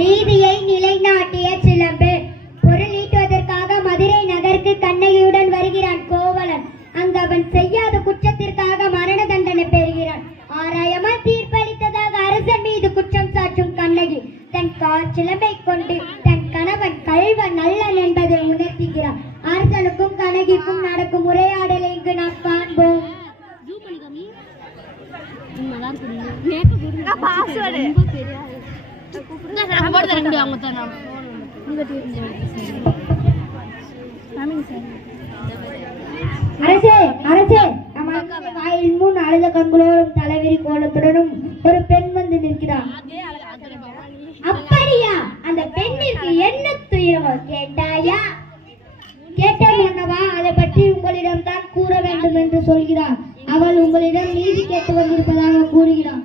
நீதியை நிலைநாட்டிய சிலம்பு. பொருளீட்டுவதற்காக மதுரை நகருக்கு கண்ணகியுடன் வருகிறான் கோவலன். அங்கு அவன் செய்யாத குற்றத்திற்காக மரண தண்டனை பெறுகிறான். ஆராயமா தீர்ப்பளித்ததாக அரசன் மீது குற்றம் சாட்டும் கண்ணகி தன் சிலம்பை கொண்டு தன் கணவன் கள்வன் நல்லன் என்பதை உணர்த்துகிறான். அரசனுக்கும் கண்ணகிக்கும் நடக்கும் உரையாடலை இங்கு நாம் காண்போம். அரசே அரசே, வாயில் முன் அழுத கண்களோடும் தலைவிரி கோலத்துடனும் ஒரு பெண் வந்து நிற்கிறார். அப்படியா? அந்த பெண்ணிற்கு என்ன துயரமோ கேட்டாயா? கேட்டேன் மன்னவா, அதை பற்றி உங்களிடம் தான் கூற வேண்டும் என்று சொல்கிறார். அவள் உங்களிடம் நீதி கேட்டு வந்திருப்பதாக கூறுகிறார்.